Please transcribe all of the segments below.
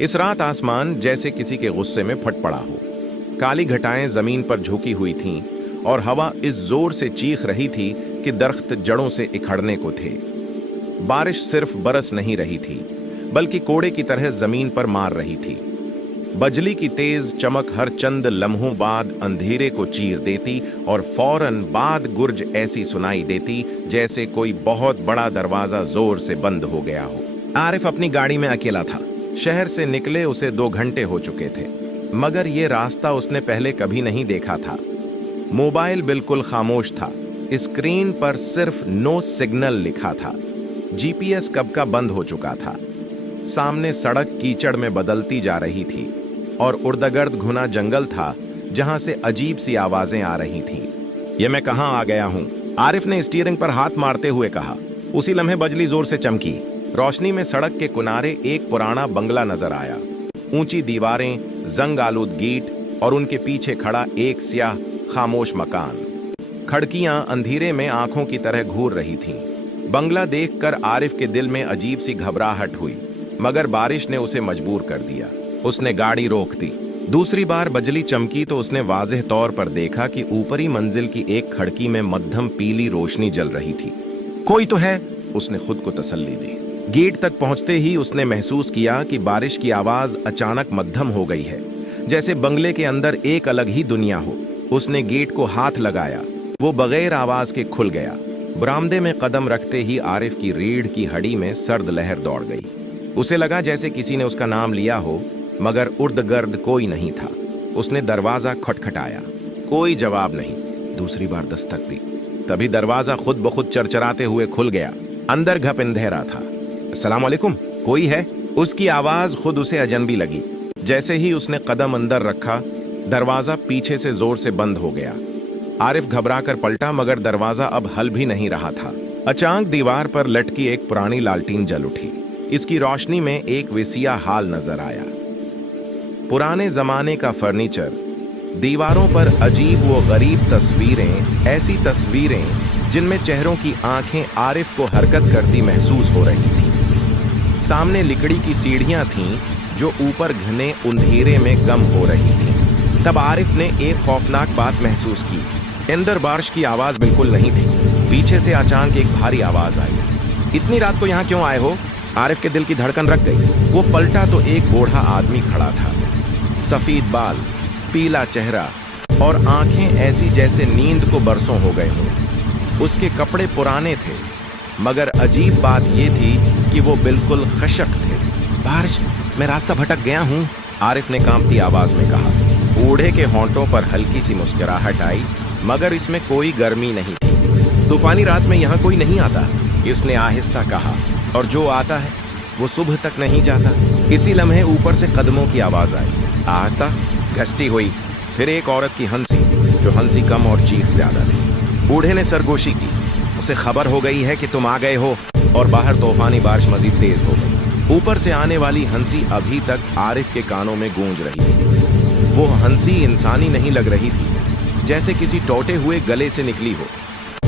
इस रात आसमान जैसे किसी के गुस्से में फट पड़ा हो। काली घटाएं जमीन पर झुकी हुई थीं और हवा इस जोर से चीख रही थी कि दरख्त जड़ों से इखड़ने को थे। बारिश सिर्फ बरस नहीं रही थी, बल्कि कोड़े की तरह जमीन पर मार रही थी। बजली की तेज चमक हर चंद लम्हों बाद अंधेरे को चीर देती और फौरन बाद गुर्ज ऐसी सुनाई देती जैसे कोई बहुत बड़ा दरवाजा जोर से बंद हो गया हो। आरिफ अपनी गाड़ी में अकेला था। शहर से निकले उसे 2 घंटे हो चुके थे, मगर ये रास्ता उसने पहले कभी नहीं देखा था। मोबाइल बिल्कुल खामोश था। स्क्रीन पर सिर्फ नो सिग्नल लिखा था। जीपीएस कब का बंद हो चुका था। सामने सड़क कीचड़ में बदलती जा रही थी और उर्दगर्द घुना जंगल था जहां से अजीब सी आवाजें आ रही थीं। ये मैं कहां आ गया हूं? आरिफ ने स्टीयरिंग पर हाथ मारते हुए कहा। उसी लम्हे बजली जोर से चमकी। रोशनी में सड़क के किनारे एक पुराना बंगला नजर आया। ऊंची दीवारें, जंग आलूद गेट और उनके पीछे खड़ा एक स्याह खामोश मकान। खिड़कियां अंधेरे में आंखों की तरह घूर रही थीं। बंगला देखकर आरिफ के दिल में अजीब सी घबराहट हुई, मगर बारिश ने उसे मजबूर कर दिया। उसने गाड़ी रोक दी। दूसरी बार बिजली चमकी तो उसने वाज़ेह तौर पर देखा कि ऊपरी मंजिल की एक खिड़की में मध्यम पीली रोशनी जल रही थी। कोई तो है, उसने खुद को तसल्ली दी। गेट तक पहुंचते ही उसने महसूस किया कि बारिश की आवाज अचानक मध्यम हो गई है, जैसे बंगले के अंदर एक अलग ही दुनिया हो। उसने गेट को हाथ लगाया, वो बगैर आवाज के खुल गया। बरामदे में कदम रखते ही आरिफ की रीढ़ की हड्डी में सर्द लहर दौड़ गई। उसे लगा जैसे किसी ने उसका नाम लिया हो, मगर उर्द-गर्द कोई नहीं था। उसने दरवाजा खटखटाया, कोई जवाब नहीं। दूसरी बार दस्तक दी, तभी दरवाजा खुद ब खुद चरचराते हुए खुल गया। अंदर घप अंधेरा था। अस्सलाम वालेकुम, कोई है? उसकी आवाज खुद उसे अजनबी लगी। जैसे ही उसने कदम अंदर रखा, दरवाजा पीछे से जोर से बंद हो गया। आरिफ घबराकर पलटा, मगर दरवाजा अब हल भी नहीं रहा था। अचानक दीवार पर लटकी एक पुरानी लालटीन जल उठी। इसकी रोशनी में एक विसिया हाल नजर आया। पुराने जमाने का फर्नीचर, दीवारों पर अजीब व गरीब तस्वीरें, ऐसी तस्वीरें जिनमें चेहरों की आंखें आरिफ को हरकत करती महसूस हो रही थी। सामने लकड़ी की सीढ़ियां थीं जो ऊपर घने अंधेरे में गम हो रही थीं। तब आरिफ ने एक खौफनाक बात महसूस की। अंदर बारिश की आवाज बिल्कुल नहीं थी। पीछे से अचानक एक भारी आवाज आई। इतनी रात को यहाँ क्यों आए हो? आरिफ के दिल की धड़कन रख गई। वो पलटा तो एक बूढ़ा आदमी खड़ा था। सफेद बाल, पीला चेहरा और आंखें ऐसी जैसे नींद को बरसों हो गए हों। उसके कपड़े पुराने थे, मगर अजीब बात ये थी कि वो बिल्कुल खशक थे। बारिश, मैं रास्ता भटक गया हूँ, आरिफ ने कांपती आवाज में कहा। बूढ़े के होंठों पर हल्की सी मुस्कुराहट आई, मगर इसमें कोई गर्मी नहीं थी। तूफानी रात में यहाँ कोई नहीं आता, उसने आहिस्ता कहा, और जो आता है वो सुबह तक नहीं जाता। इसी लम्हे ऊपर से कदमों की आवाज आई, आहिस्ता, घसती हुई। फिर एक औरत की हंसी, जो हंसी कम और चीख ज्यादा थी। बूढ़े ने सरगोशी की। उसे खबर हो गई है कि तुम आ गए हो, और बाहर तूफानी बारिश मजीद तेज हो गई। ऊपर से आने वाली हंसी अभी तक आरिफ के कानों में गूंज रही थी। वो हंसी इंसानी नहीं लग रही थी, जैसे किसी टूटे हुए गले से निकली हो।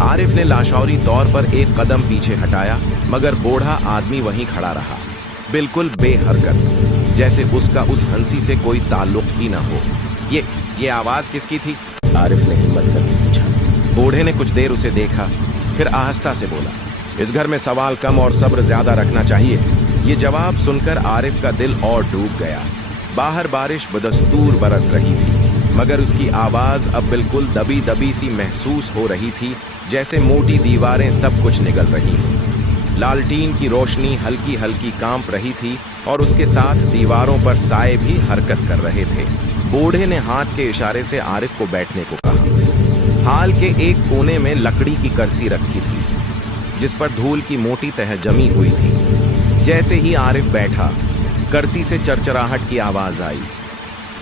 आरिफ ने लाशौरी तौर पर एक कदम पीछे हटाया, मगर बूढ़ा आदमी वहीं खड़ा रहा, बिल्कुल बेहरकत, जैसे उसका उस हंसी से कोई ताल्लुक ही ना हो। ये आवाज किसकी थी? आरिफ ने हिम्मत करके पूछा। बूढ़े ने कुछ देर उसे देखा, फिर आहिस्ता से बोला, इस घर में सवाल कम और सब्र ज्यादा रखना चाहिए। ये जवाब सुनकर आरिफ का दिल और डूब गया। बाहर बारिश बदस्तूर बरस रही थी, मगर उसकी आवाज अब बिल्कुल दबी दबी सी महसूस हो रही थी, जैसे मोटी दीवारें सब कुछ निगल रही हों। लालटीन की रोशनी हल्की हल्की कांप रही थी और उसके साथ दीवारों पर साए भी हरकत कर रहे थे। बूढ़े ने हाथ के इशारे से आरिफ को बैठने को कहा। हाल के एक कोने में लकड़ी की कुर्सी रखी थी, जिस पर धूल की मोटी तह जमी हुई थी। जैसे ही आरिफ बैठा, कुर्सी से चरचराहट की आवाज आई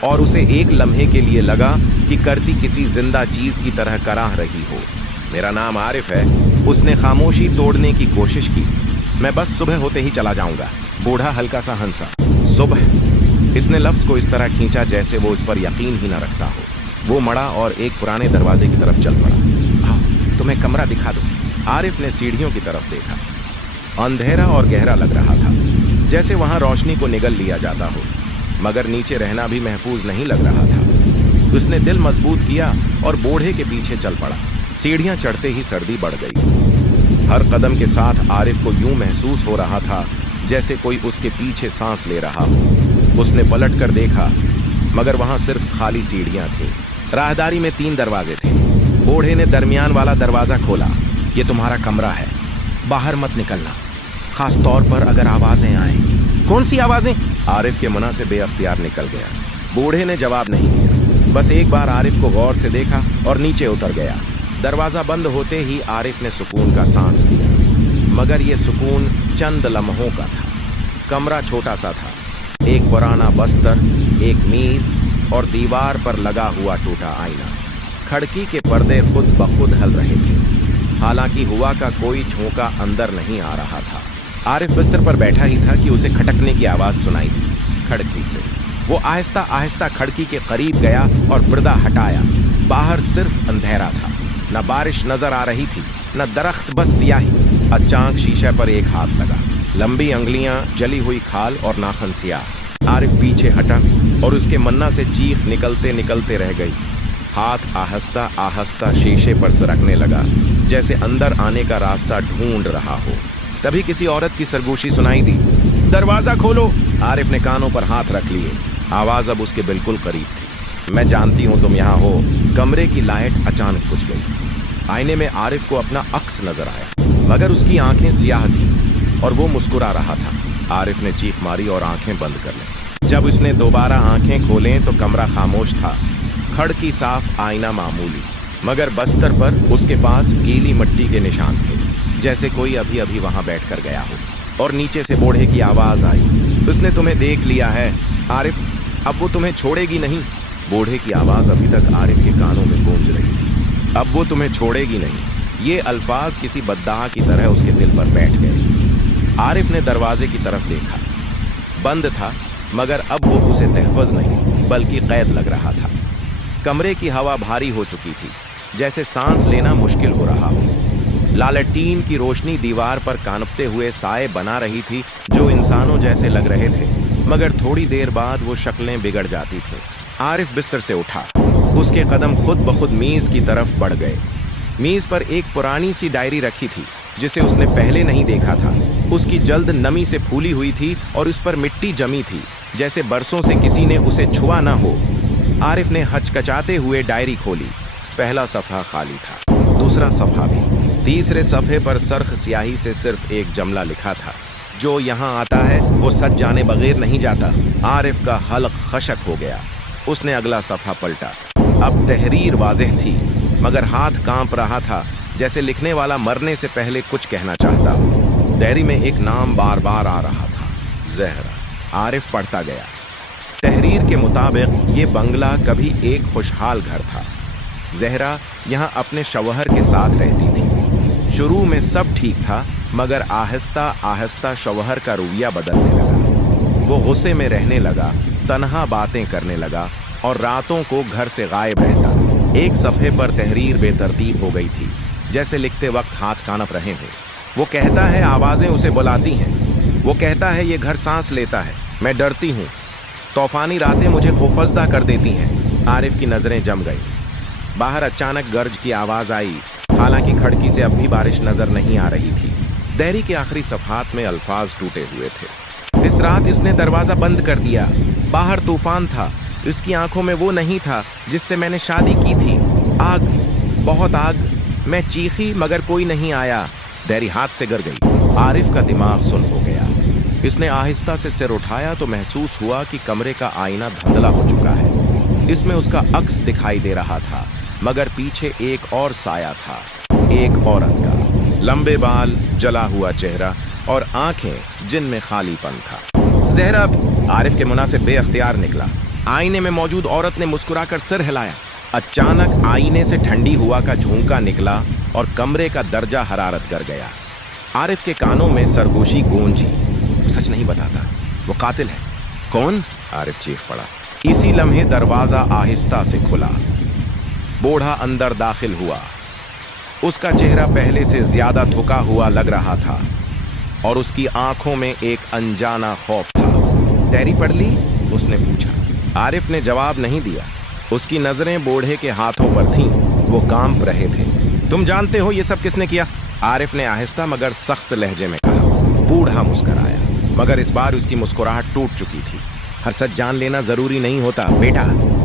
और उसे एक लम्हे के लिए लगा कि कुर्सी किसी जिंदा चीज की तरह कराह रही हो। मेरा नाम आरिफ है, उसने खामोशी तोड़ने की कोशिश की। मैं बस सुबह होते ही चला जाऊंगा। बूढ़ा हल्का सा हंसा। सुबह? इसने लफ्ज को इस तरह खींचा जैसे वो इस पर यकीन ही न रखता हो। वो मड़ा और एक पुराने दरवाजे की तरफ चल पड़ा। आओ, तुम्हें कमरा दिखा दूं। आरिफ ने सीढ़ियों की तरफ देखा। अंधेरा और गहरा लग रहा था। जैसे वहां रोशनी को निगल लिया जाता हो, मगर नीचे रहना भी महफूज नहीं लग रहा था। उसने दिल मजबूत किया और बूढ़े के पीछे चल पड़ा। सीढ़ियां चढ़ते ही सर्दी बढ़ गई। हर कदम के साथ आरिफ को यूं महसूस हो रहा था जैसे कोई उसके पीछे सांस ले रहा हो। उसने पलट कर देखा, मगर वहां सिर्फ खाली सीढ़ियां थीं। राहदारी में 3 दरवाजे थे। बूढ़े ने दरमियान वाला दरवाजा खोला। ये तुम्हारा कमरा है, बाहर मत निकलना, खास तौर पर अगर आवाजें आए। कौन सी आवाजें? आरिफ के मुंह से बेअख्तियार निकल गया। बूढ़े ने जवाब नहीं दिया, बस एक बार आरिफ को गौर से देखा और नीचे उतर गया। दरवाजा बंद होते ही आरिफ ने सुकून का सांस लिया, मगर यह सुकून चंद लम्हों का था। कमरा छोटा सा था, एक पुराना बस्तर, एक मेज और दीवार पर लगा हुआ टूटा आईना। खिड़की के पर्दे खुद ब खुद हल रहे थे, हालांकि हवा का कोई झोंका अंदर नहीं आ रहा था। आरिफ बिस्तर पर बैठा ही था कि उसे खटकने की आवाज सुनाई दी खिड़की से। वो आहिस्ता आहिस्ता खिड़की के करीब गया और पर्दा हटाया। बाहर सिर्फ अंधेरा था, न बारिश नजर आ रही थी, न दरख्त, बस सियाही। अचानक शीशे पर एक हाथ लगा, लंबी अंगुलियां, जली हुई खाल और नाखून सियाह। आरिफ पीछे हटा और उसके मन्ना से चीख निकलते निकलते रह गई। हाथ आहिस्ता आहिस्ता शीशे पर सरकने लगा, जैसे अंदर आने का रास्ता ढूंढ रहा हो। तभी किसी औरत की सरगोशी सुनाई दी, दरवाजा खोलो। आरिफ ने कानों पर हाथ रख लिए। आवाज अब उसके बिल्कुल करीब थी। मैं जानती हूं तुम यहाँ हो। कमरे की लाइट अचानक बुझ गई। आईने में आरिफ को अपना अक्स नजर आया, मगर उसकी आंखें सियाह थी और वो मुस्कुरा रहा था। आरिफ ने चीख मारी और आंखें बंद कर ली। जब उसने दोबारा आंखें खोलें तो कमरा खामोश था। खिड़की साफ, आईना मामूली, मगर बस्तर पर उसके पास गीली मिट्टी के निशान थे, जैसे कोई अभी अभी वहां बैठकर गया हो। और नीचे से बूढ़े की आवाज आई, उसने तुम्हें देख लिया है आरिफ, अब वो तुम्हें छोड़ेगी नहीं। बूढ़े की आवाज अभी तक आरिफ के कानों में गूंज रही थी। अब वो तुम्हें छोड़ेगी नहीं। ये अल्फाज किसी बद्दाह की तरह उसके दिल पर बैठ गए। आरिफ ने दरवाजे की तरफ देखा, बंद था, मगर अब वो उसे तहफ़्फ़ुज़ नहीं बल्कि कैद लग रहा था। कमरे की हवा भारी हो चुकी थी, जैसे सांस लेना मुश्किल हो रहा हो। लालटीन की रोशनी दीवार पर कांपते हुए साए बना रही थी, जो इंसानों जैसे लग रहे थे, मगर थोड़ी देर बाद वो शक्लें बिगड़ जाती थीं। आरिफ बिस्तर से उठा। उसके कदम खुद ब खुद मेज की तरफ बढ़ गए। मेज पर एक पुरानी सी डायरी रखी थी, जिसे उसने पहले नहीं देखा था। उसकी जल्द नमी से फूली हुई थी और उस पर मिट्टी जमी थी, जैसे बरसों से किसी ने उसे छुआ न हो। आरिफ ने हचकचाते हुए डायरी खोली। पहला सफ़ा खाली था, दूसरा सफ़ा भी। तीसरे सफ़े पर सरख स्याही से सिर्फ एक जुमला लिखा था, जो यहाँ आता है वो सच जाने बगैर नहीं जाता। आरिफ का हल्क खशक हो गया। उसने अगला सफ़ा पलटा। अब तहरीर वाज़ेह थी, मगर हाथ कांप रहा था, जैसे लिखने वाला मरने से पहले कुछ कहना चाहता हो। डायरी में एक नाम बार बार आ रहा था, ज़हरा। आरिफ पढ़ता गया। तहरीर के मुताबिक ये बंगला कभी एक खुशहाल घर था। ज़हरा यहाँ अपने शौहर के साथ रहती थी। शुरू में सब ठीक था, मगर आहिस्ता आहिस्ता शौहर का रवैया बदलने लगा। वो गुस्से में रहने लगा, तन्हा बातें करने लगा और रातों को घर से गायब रहता। एक सफ़े पर तहरीर बेतरतीब हो गई थी, जैसे लिखते वक्त हाथ कांप रहे हों। वो कहता है आवाज़ें उसे बुलाती हैं। वो कहता है ये घर सांस लेता है, मैं डरती हूँ। तूफानी रातें मुझे खौफजदा कर देती हैं। आरिफ की नज़रें जम गई। बाहर अचानक गर्ज की आवाज़ आई, हालांकि खिड़की से अब भी बारिश नजर नहीं आ रही थी। डायरी के आखिरी सफ़हात में अल्फाज टूटे हुए थे। इस रात उसने दरवाज़ा बंद कर दिया। बाहर तूफान था। उसकी आंखों में वो नहीं था जिससे मैंने शादी की थी। आग, बहुत आग। मैं चीखी, मगर कोई नहीं आया। डायरी हाथ से गिर गई। आरिफ का दिमाग सुन हो गया। इसने आहिस्ता से सिर उठाया तो महसूस हुआ कि कमरे का आईना धुंधला हो चुका है। इसमें उसका अक्स दिखाई दे रहा था, मगर पीछे एक और साया था, एक औरत का। लंबे बाल, जला हुआ चेहरा और आंखें जिनमें खालीपन था। ज़हरा, आरिफ के मुंह से बेअख्तियार निकला। आईने में मौजूद औरत ने मुस्कुराकर सिर हिलाया। अचानक आईने से ठंडी हवा का झोंका निकला और कमरे का दर्जा हरारत गिर गया। आरिफ के कानों में सरगोशी गूंजी। सच नहीं बताता, वो कातिल है। कौन? आरिफ चीख पड़ा। इसी लम्हे दरवाजा आहिस्ता से खुला। बूढ़ा अंदर दाखिल हुआ। उसका चेहरा पहले से ज्यादा थका हुआ लग रहा था। और उसकी आंखों में एक अनजाना खौफ था। डायरी पढ़ ली? उसने पूछा। आरिफ ने जवाब नहीं दिया। उसकी नजरें बूढ़े के हाथों पर थीं। वो कांप रहे थे। तुम जानते हो ये सब किसने किया? आरिफ ने आहिस्ता मगर सख्त लहजे में कहा। बूढ़ा मुस्कुराया, मगर इस बार उसकी मुस्कुराहट टूट चुकी थी। हर सच जान लेना जरूरी नहीं होता बेटा।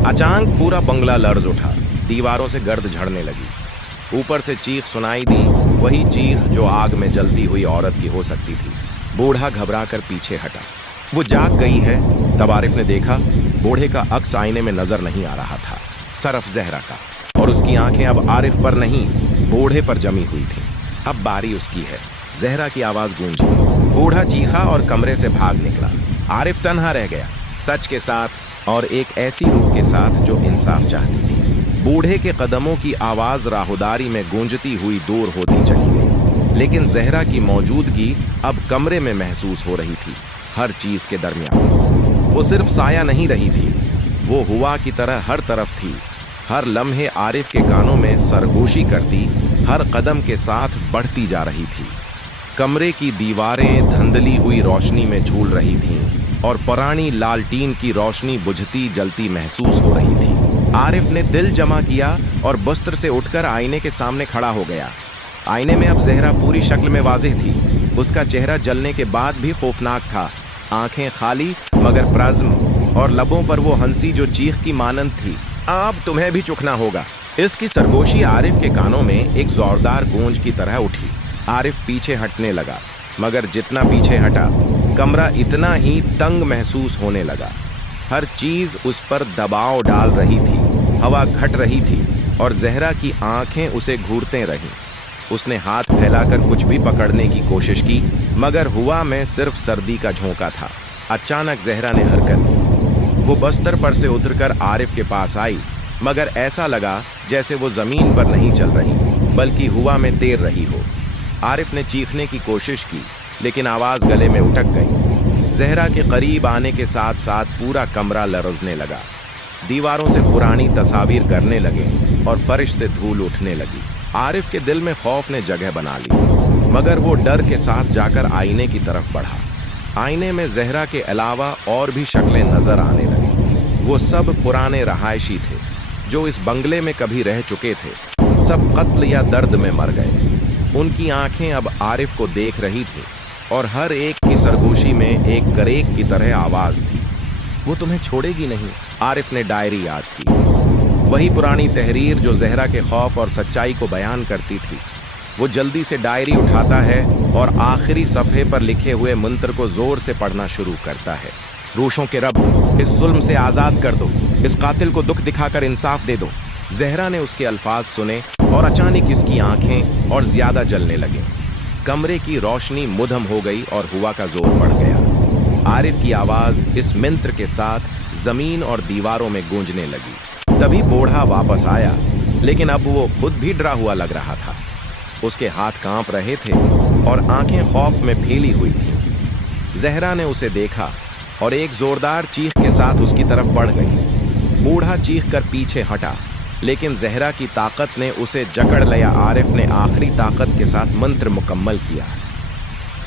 अचानक पूरा बंगला लर्ज उठा। दीवारों से गर्द झड़ने लगी। ऊपर से चीख सुनाई दी, वही चीख जो आग में जलती हुई औरत की हो सकती थी। बूढ़ा घबराकर पीछे हटा। वो जाग गई है। तब आरिफ ने देखा, बूढ़े का अक्स आईने में नजर नहीं आ रहा था, सिर्फ जहरा का। और उसकी आंखें अब आरिफ पर नहीं, बूढ़े पर जमी हुई थीं। अब बारी उसकी है। जहरा की आवाज गूंजी। बूढ़ा चीखा और कमरे से भाग निकला। आरिफ तन्हा रह गया, सच के साथ और एक ऐसी रूह के साथ जो इंसाफ चाहती थी। बूढ़े के कदमों की आवाज राहदारी में गूंजती हुई दूर होती चली गई, लेकिन जहरा की मौजूदगी अब कमरे में महसूस हो रही थी, हर चीज के दरमियान। वो सिर्फ साया नहीं रही थी, वो हुआ की तरह हर तरफ थी। हर लम्हे आरिफ के कानों में सरगोशी करती, हर कदम के साथ बढ़ती जा रही थी। कमरे की दीवारें धंधली हुई रोशनी में झूल रही थीं और पुरानी लालटीन की रोशनी बुझती जलती महसूस हो रही थी। आरिफ ने दिल जमा किया और बिस्तर से उठकर आईने के सामने खड़ा हो गया। आईने में अब जहरा पूरी शक्ल में वाज़ेह थी। उसका चेहरा जलने के बाद भी खौफनाक था। आंखें खाली मगर प्रज़्म, और लबों पर वो हंसी जो चीख की मानंद थी। अब तुम्हें भी चुकना होगा। इसकी सरगोशी आरिफ के कानों में एक जोरदार गूंज की तरह उठी। आरिफ पीछे हटने लगा, मगर जितना पीछे हटा, कमरा इतना ही तंग महसूस होने लगा। हर चीज उस पर दबाव डाल रही थी। हवा घट रही थी और जहरा की आंखें उसे घूरते रहीं। उसने हाथ फैलाकर कुछ भी पकड़ने की कोशिश की, मगर हुआ में सिर्फ सर्दी का झोंका था। अचानक जहरा ने हरकत की। वो बस्तर पर से उतरकर आरिफ के पास आई, मगर ऐसा लगा जैसे वो जमीन पर नहीं चल रही, बल्कि हुआ में तैर रही हो। आरिफ ने चीखने की कोशिश की, लेकिन आवाज गले में उटक गई। जहरा के करीब आने के साथ साथ पूरा कमरा लरजने लगा। दीवारों से पुरानी तस्वीर करने लगे और फर्श से धूल उठने लगी। आरिफ के दिल में खौफ ने जगह बना ली, मगर वो डर के साथ जाकर आईने की तरफ बढ़ा। आईने में जहरा के अलावा और भी शक्लें नजर आने लगी। वो सब पुराने रहायशी थे जो इस बंगले में कभी रह चुके थे। सब कत्ल या दर्द में मर गए। उनकी आंखें अब आरिफ को देख रही थी और हर एक की सरगोशी में एक करेक की तरह आवाज थी। वो तुम्हें छोड़ेगी नहीं। आरिफ ने डायरी याद की, वही पुरानी तहरीर जो जहरा के खौफ और सच्चाई को बयान करती थी। वो जल्दी से डायरी उठाता है और आखिरी सफ़े पर लिखे हुए मंत्र को जोर से पढ़ना शुरू करता है। रूशों के रब, इस जुल्म से आज़ाद कर दो, इस कातिल को दुख दिखाकर इंसाफ दे दो। जहरा ने उसके अल्फाज सुने और अचानक इसकी आंखें और ज्यादा जलने लगे। कमरे की रोशनी मुधम हो गई और हुआ का जोर बढ़ गया। आरिफ की आवाज इस मंत्र के साथ जमीन और दीवारों में गूंजने लगी। तभी बूढ़ा वापस आया, लेकिन अब वो खुद भी डरा हुआ लग रहा था। उसके हाथ कांप रहे थे और आंखें खौफ में फैली हुई थीं। जहरा ने उसे देखा और एक जोरदार चीख के साथ उसकी तरफ बढ़ गई। बूढ़ा चीख कर पीछे हटा, लेकिन जहरा की ताकत ने उसे जकड़ लिया। आरिफ ने आखिरी ताकत के साथ मंत्र मुकम्मल किया।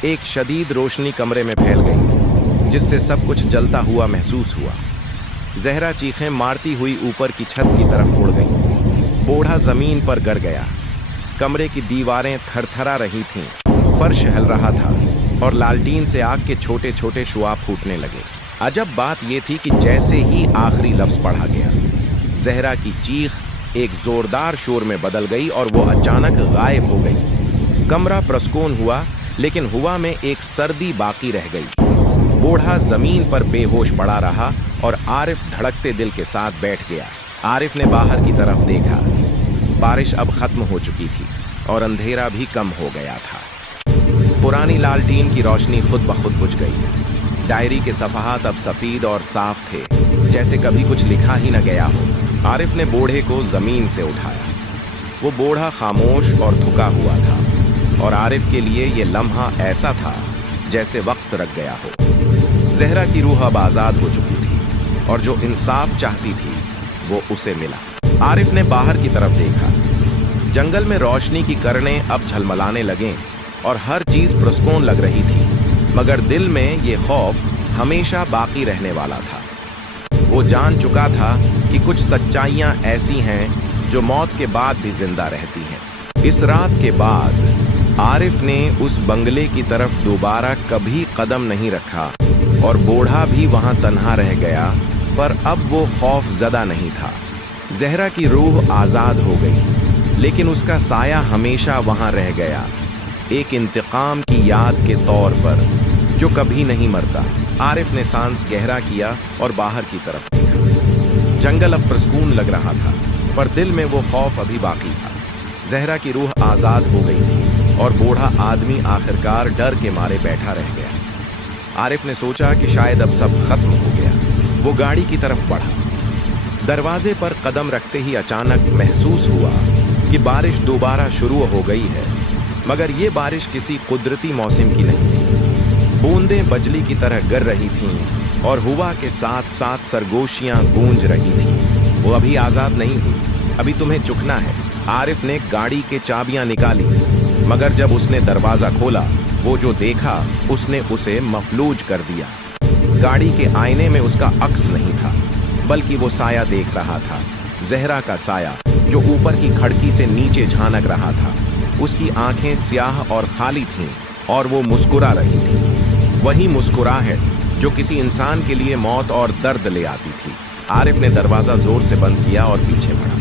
एक शदीद रोशनी कमरे में फैल गई, जिससे सब कुछ जलता हुआ महसूस हुआ। जहरा चीखें मारती हुई ऊपर की छत की तरफ उड़ गई। बूढ़ा जमीन पर गिर गया। कमरे की दीवारें थरथरा रही थीं, फर्श हिल रहा था और लालटीन से आग के छोटे छोटे शुआ फूटने लगे। अजब बात यह थी कि जैसे ही आखिरी लफ्ज पढ़ा गया, जहरा की चीख एक जोरदार शोर में बदल गई और वो अचानक गायब हो गई। कमरा प्रस्कून हुआ, लेकिन हुआ में एक सर्दी बाकी रह गई। बूढ़ा जमीन पर बेहोश पड़ा रहा और आरिफ धड़कते दिल के साथ बैठ गया। आरिफ ने बाहर की तरफ देखा। बारिश अब खत्म हो चुकी थी और अंधेरा भी कम हो गया था। पुरानी लालटीन की रोशनी खुद ब खुद बुझ गई। डायरी के सफ़हात अब सफ़ेद और साफ थे, जैसे कभी कुछ लिखा ही न गया हो। आरिफ ने बूढ़े को जमीन से उठाया। वो बूढ़ा खामोश और थका हुआ था और आरिफ के लिए ये लम्हा ऐसा था जैसे वक्त रख गया हो। जहरा की रूह अब आज़ाद हो चुकी थी और जो इंसाफ चाहती थी वो उसे मिला। आरिफ ने बाहर की तरफ देखा। जंगल में रोशनी की किरणें अब झलमलाने लगें और हर चीज पुरस्कून लग रही थी। मगर दिल में ये खौफ हमेशा बाकी रहने वाला था। वो जान चुका था कि कुछ सच्चाइयां ऐसी हैं जो मौत के बाद भी जिंदा रहती हैं। इस रात के बाद आरिफ ने उस बंगले की तरफ दोबारा कभी कदम नहीं रखा और बूढ़ा भी वहां तन्हा रह गया, पर अब वो खौफ ज़दा नहीं था। जहरा की रूह आज़ाद हो गई, लेकिन उसका साया हमेशा वहां रह गया, एक इंतकाम की याद के तौर पर जो कभी नहीं मरता। आरिफ ने सांस गहरा किया और बाहर की तरफ देखा। जंगल अब प्रसकून लग रहा था, पर दिल में वो खौफ अभी बाकी था। जहरा की रूह आज़ाद हो गई थी और बूढ़ा आदमी आखिरकार डर के मारे बैठा रह गया। आरिफ ने सोचा कि शायद अब सब खत्म हो गया। वो गाड़ी की तरफ बढ़ा। दरवाजे पर कदम रखते ही अचानक महसूस हुआ कि बारिश दोबारा शुरू हो गई है, मगर ये बारिश किसी कुदरती मौसम की नहीं थी। बूंदें बिजली की तरह गिर रही थीं और हवा के साथ साथ सरगोशियां गूंज रही थीं। वो अभी आज़ाद नहीं हुई, अभी तुम्हें चुकना है। आरिफ ने गाड़ी के चाबियां निकाली, मगर जब उसने दरवाज़ा खोला, वो जो देखा उसने उसे मफलूज कर दिया। गाड़ी के आईने में उसका अक्स नहीं था, बल्कि वो साया देख रहा था, जहरा का साया जो ऊपर की खिड़की से नीचे झांक रहा था। उसकी आंखें स्याह और खाली थीं और वो मुस्कुरा रही थी, वही मुस्कुराहट जो किसी इंसान के लिए मौत और दर्द ले आती थी। आरिफ ने दरवाज़ा जोर से बंद किया और पीछे मुड़ा।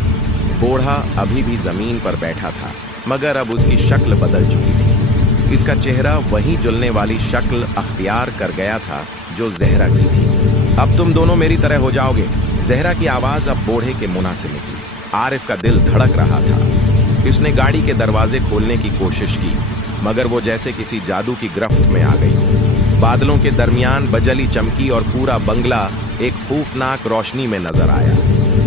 बूढ़ा अभी भी जमीन पर बैठा था, मगर अब उसकी शक्ल बदल चुकी थी। इसका चेहरा वही जलने वाली शक्ल अख्तियार कर गया था जो जहरा की थी। अब तुम दोनों मेरी तरह हो जाओगे। जहरा की आवाज़ अब बूढ़े के मुंह से निकली। आरिफ का दिल धड़क रहा था। इसने गाड़ी के दरवाजे खोलने की कोशिश की, मगर वो जैसे किसी जादू की गिरफ्त में आ गई। बादलों के दरमियान बजली चमकी और पूरा बंगला एक खौफनाक रोशनी में नजर आया।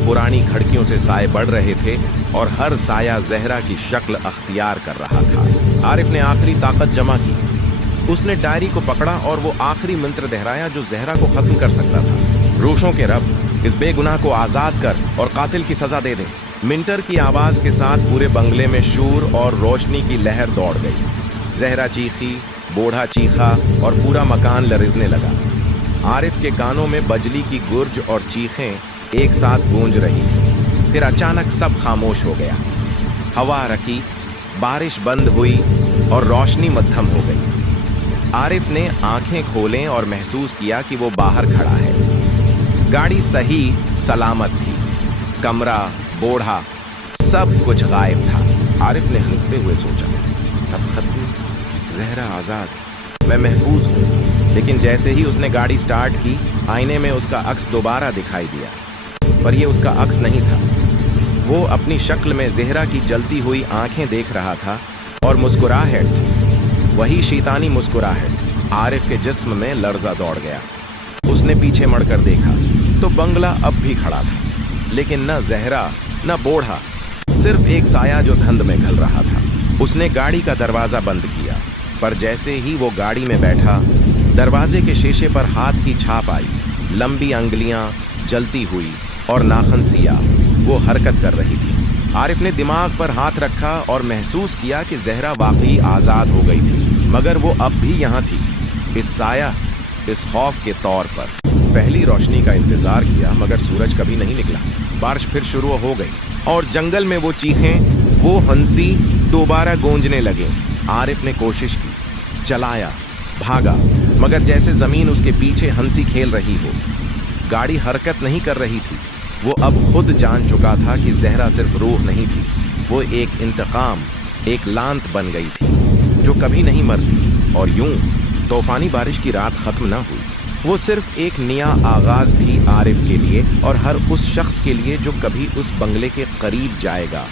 पुरानी खिड़कियों से साए बढ़ रहे थे और हर साया जहरा की शक्ल अख्तियार कर रहा था। आरिफ ने आखिरी ताकत जमा की। उसने डायरी को पकड़ा और वो आखिरी मंत्र दोहराया जो जहरा को खत्म कर सकता था। रोशों के रब, इस बेगुनाह को आज़ाद कर और कातिल की सजा दे दे। मिंटर की आवाज़ के साथ पूरे बंगले में शूर और रोशनी की लहर दौड़ गई। जहरा चीखी, बूढ़ा चीखा और पूरा मकान लरजने लगा। आरिफ के कानों में बिजली की गुर्ज और चीखें एक साथ गूंज रही थी। फिर अचानक सब खामोश हो गया। हवा रखी, बारिश बंद हुई और रोशनी मध्यम हो गई। आरिफ ने आंखें खोलें और महसूस किया कि वो बाहर खड़ा है। गाड़ी सही सलामत थी। कमरा, बूढ़ा, सब कुछ गायब था। आरिफ ने हंसते हुए सोचा, सब खत्म, जहरा आज़ाद, मैं महफूज हूँ। लेकिन जैसे ही उसने गाड़ी स्टार्ट की, आईने में उसका अक्स दोबारा दिखाई दिया, पर यह उसका अक्स नहीं था। वो अपनी शक्ल में जहरा की जलती हुई आंखें देख रहा था और मुस्कुराहट, वही शैतानी मुस्कुराहट। आरिफ के जिस्म में लर्जा दौड़ गया। उसने पीछे मुड़कर देखा तो बंगला अब भी खड़ा था, लेकिन न जहरा न बूढ़ा, सिर्फ एक साया जो धुंध में घल रहा था। उसने गाड़ी का दरवाज़ा बंद किया, पर जैसे ही वो गाड़ी में बैठा, दरवाजे के शीशे पर हाथ की छाप आई। लंबी अंगुलियां जलती हुई और नाखून सिया वो हरकत कर रही थी। आरिफ ने दिमाग पर हाथ रखा और महसूस किया कि जहरा वाकई आज़ाद हो गई थी, मगर वो अब भी यहाँ थी, इस साया, इस खौफ के तौर पर। पहली रोशनी का इंतजार किया, मगर सूरज कभी नहीं निकला। बारिश फिर शुरू हो गई और जंगल में वो चीखें, वो हंसी दोबारा गूंजने लगे। आरिफ ने कोशिश की, चलाया, भागा, मगर जैसे जमीन उसके पीछे हंसी खेल रही हो। गाड़ी हरकत नहीं कर रही थी। वो अब खुद जान चुका था कि जहरा सिर्फ रूह नहीं थी, वो एक इंतकाम, एक लांत बन गई थी जो कभी नहीं मरती। और यूं तूफानी बारिश की रात खत्म ना हुई। वो सिर्फ एक नया आगाज थी आरिफ के लिए और हर उस शख्स के लिए जो कभी उस बंगले के करीब जाएगा।